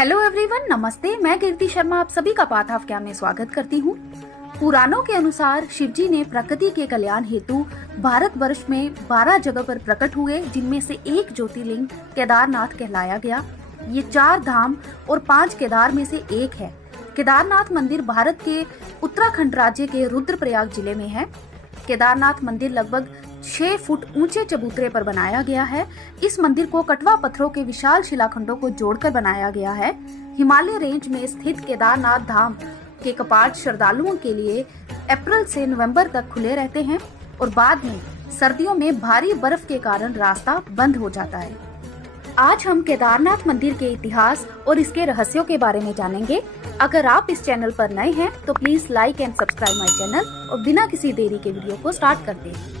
Hello everyone, नमस्ते। मैं कीर्ति शर्मा आप सभी का पाठ ऑफ ज्ञान में स्वागत करती हूँ। पुराणों के अनुसार शिवजी ने प्रकृति के कल्याण हेतु भारतवर्ष में 12 जगह पर प्रकट हुए, जिनमें से एक ज्योतिर्लिंग केदारनाथ कहलाया गया। ये 4 धाम और 5 केदार में से एक है। केदारनाथ मंदिर भारत के उत्तराखंड राज्य के रुद्रप्रयाग जिले में है। केदारनाथ मंदिर लगभग 6 फुट ऊंचे चबूतरे पर बनाया गया है। इस मंदिर को कटवा पत्थरों के विशाल शिलाखंडों को जोड़कर बनाया गया है। हिमालय रेंज में स्थित केदारनाथ धाम के कपाट श्रद्धालुओं के लिए अप्रैल से नवंबर तक खुले रहते हैं और बाद में सर्दियों में भारी बर्फ के कारण रास्ता बंद हो जाता है। आज हम केदारनाथ मंदिर के इतिहास और इसके रहस्यों के बारे में जानेंगे। अगर आप इस चैनल पर नए हैं तो please like and subscribe my channel और बिना किसी देरी के वीडियो को स्टार्ट करते हैं।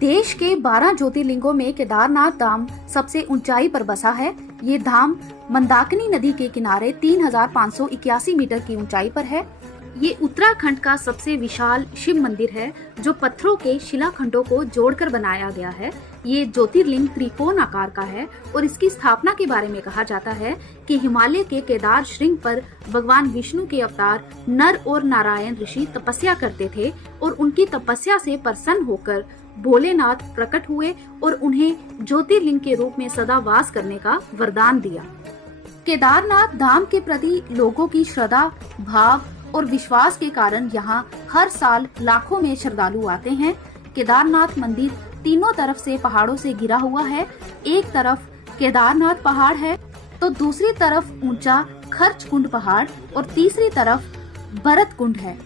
देश के 12 ज्योतिर्लिंगों में केदारनाथ धाम सबसे ऊंचाई पर बसा है। ये धाम मंदाकिनी नदी के किनारे 3581 मीटर की ऊंचाई पर है। ये उत्तराखंड का सबसे विशाल शिव मंदिर है जो पत्थरों के शिलाखंडों को जोड़कर बनाया गया है। ये ज्योतिर्लिंग त्रिकोण आकार का है और इसकी स्थापना के बारे में कहा जाता है कि हिमालय के केदार श्रृंग पर भगवान विष्णु के अवतार नर और नारायण ऋषि तपस्या करते थे और उनकी तपस्या से प्रसन्न होकर भोलेनाथ प्रकट हुए और उन्हें ज्योतिर्लिंग के रूप में सदा वास करने का वरदान दिया। केदारनाथ धाम के प्रति लोगों की श्रद्धा, भाव और विश्वास के कारण यहाँ हर साल लाखों में श्रद्धालु आते हैं। केदारनाथ मंदिर तीनों तरफ से पहाड़ों से घिरा हुआ है। एक तरफ केदारनाथ पहाड़ है तो दूसरी तरफ ऊंचा खर्च कुंड पहाड़ और तीसरी तरफ भरत कुंड है।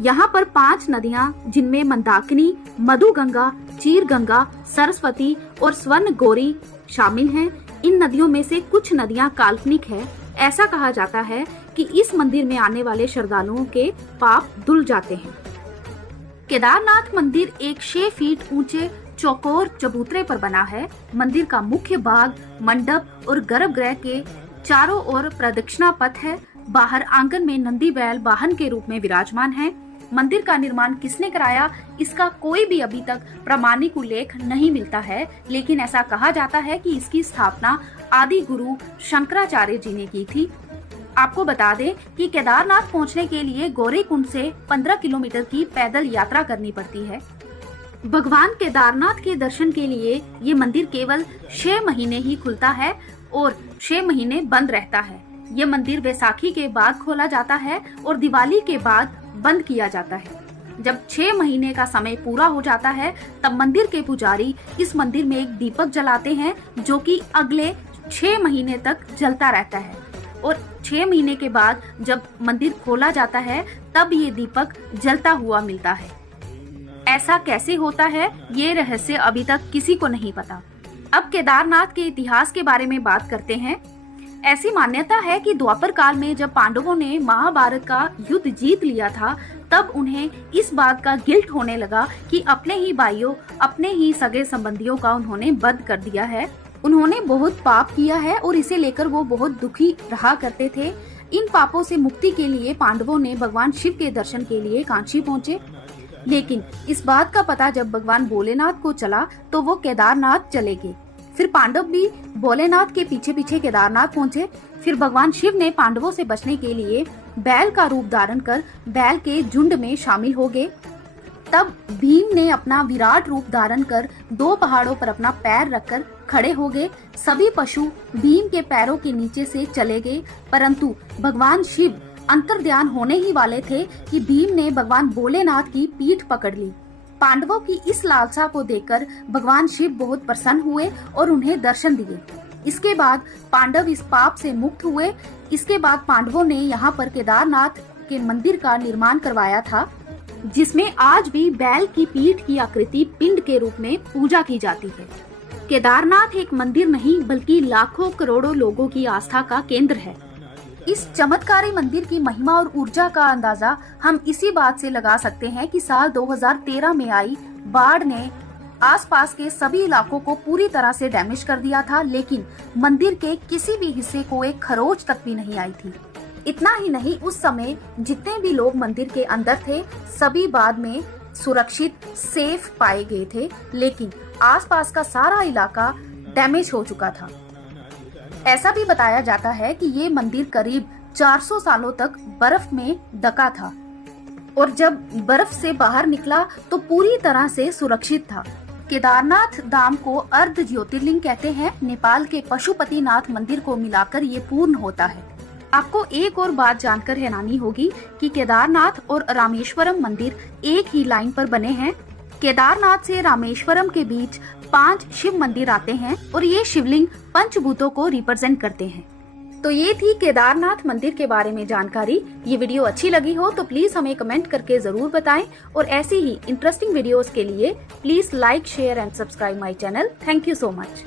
यहाँ पर 5 नदियाँ जिनमें मंदाकिनी, मधुगंगा, चीरगंगा, सरस्वती और स्वर्ण गौरी शामिल हैं। इन नदियों में से कुछ नदियाँ काल्पनिक है। ऐसा कहा जाता है कि इस मंदिर में आने वाले श्रद्धालुओं के पाप धुल जाते हैं। केदारनाथ मंदिर एक 6 फीट ऊंचे चौकोर चबूतरे पर बना है। मंदिर का मुख्य भाग मंडप और गर्भगृह के चारों ओर प्रदक्षिणा पथ है। बाहर आंगन में नंदी बैल वाहन के रूप में विराजमान है। मंदिर का निर्माण किसने कराया, इसका कोई भी अभी तक प्रामाणिक उल्लेख नहीं मिलता है, लेकिन ऐसा कहा जाता है कि इसकी स्थापना आदि गुरु शंकराचार्य जी ने की थी। आपको बता दें कि केदारनाथ पहुंचने के लिए गौरीकुंड से 15 किलोमीटर की पैदल यात्रा करनी पड़ती है। भगवान केदारनाथ के दर्शन के लिए ये मंदिर केवल 6 महीने ही खुलता है और 6 महीने बंद रहता है। ये मंदिर बैसाखी के बाद खोला जाता है और दिवाली के बाद बंद किया जाता है। जब 6 महीने का समय पूरा हो जाता है तब मंदिर के पुजारी इस मंदिर में एक दीपक जलाते हैं जो कि अगले 6 महीने तक जलता रहता है और 6 महीने के बाद जब मंदिर खोला जाता है तब ये दीपक जलता हुआ मिलता है। ऐसा कैसे होता है, ये रहस्य अभी तक किसी को नहीं पता। अब केदारनाथ के इतिहास के बारे में बात करते हैं। ऐसी मान्यता है कि द्वापर काल में जब पांडवों ने महाभारत का युद्ध जीत लिया था तब उन्हें इस बात का गिल्ट होने लगा कि अपने ही भाइयों, अपने ही सगे संबंधियों का उन्होंने वध कर दिया है। उन्होंने बहुत पाप किया है और इसे लेकर वो बहुत दुखी रहा करते थे। इन पापों से मुक्ति के लिए पांडवों ने भगवान शिव के दर्शन के लिए कांची पहुँचे, लेकिन इस बात का पता जब भगवान भोलेनाथ को चला तो वो केदारनाथ चले गए। फिर पांडव भी भोलेनाथ के पीछे पीछे केदारनाथ पहुँचे। फिर भगवान शिव ने पांडवों से बचने के लिए बैल का रूप धारण कर बैल के झुंड में शामिल हो गए। तब भीम ने अपना विराट रूप धारण कर 2 पहाड़ों पर अपना पैर रखकर खड़े हो गए। सभी पशु भीम के पैरों के नीचे से चले गए, परंतु भगवान शिव अंतर्ध्यान होने ही वाले थे कि भीम ने भगवान भोलेनाथ की पीठ पकड़ ली। पांडवों की इस लालसा को देखकर भगवान शिव बहुत प्रसन्न हुए और उन्हें दर्शन दिए। इसके बाद पांडव इस पाप से मुक्त हुए। इसके बाद पांडवों ने यहाँ पर केदारनाथ के मंदिर का निर्माण करवाया था, जिसमें आज भी बैल की पीठ की आकृति पिंड के रूप में पूजा की जाती है। केदारनाथ एक मंदिर नहीं बल्कि लाखों करोड़ों लोगों की आस्था का केंद्र है। इस चमत्कारी मंदिर की महिमा और ऊर्जा का अंदाजा हम इसी बात से लगा सकते हैं कि साल 2013 में आई बाढ़ ने आसपास के सभी इलाकों को पूरी तरह से डैमेज कर दिया था, लेकिन मंदिर के किसी भी हिस्से को एक खरोच तक भी नहीं आई थी। इतना ही नहीं, उस समय जितने भी लोग मंदिर के अंदर थे सभी बाद में सुरक्षित सेफ पाए गए थे, लेकिन आसपास का सारा इलाका डैमेज हो चुका था। ऐसा भी बताया जाता है कि ये मंदिर करीब 400 सालों तक बर्फ में ढका था और जब बर्फ से बाहर निकला तो पूरी तरह से सुरक्षित था। केदारनाथ धाम को अर्ध ज्योतिर्लिंग कहते हैं। नेपाल के पशुपतिनाथ मंदिर को मिलाकर ये पूर्ण होता है। आपको एक और बात जानकर हैरानी होगी कि केदारनाथ और रामेश्वरम मंदिर एक ही लाइन पर बने हैं। केदारनाथ से रामेश्वरम के बीच 5 शिव मंदिर आते हैं और ये शिवलिंग पंचभूतों को रिप्रेजेंट करते हैं। तो ये थी केदारनाथ मंदिर के बारे में जानकारी। ये वीडियो अच्छी लगी हो तो प्लीज हमें कमेंट करके जरूर बताएं और ऐसी ही इंटरेस्टिंग वीडियोस के लिए please like, share and subscribe my channel. Thank you so much.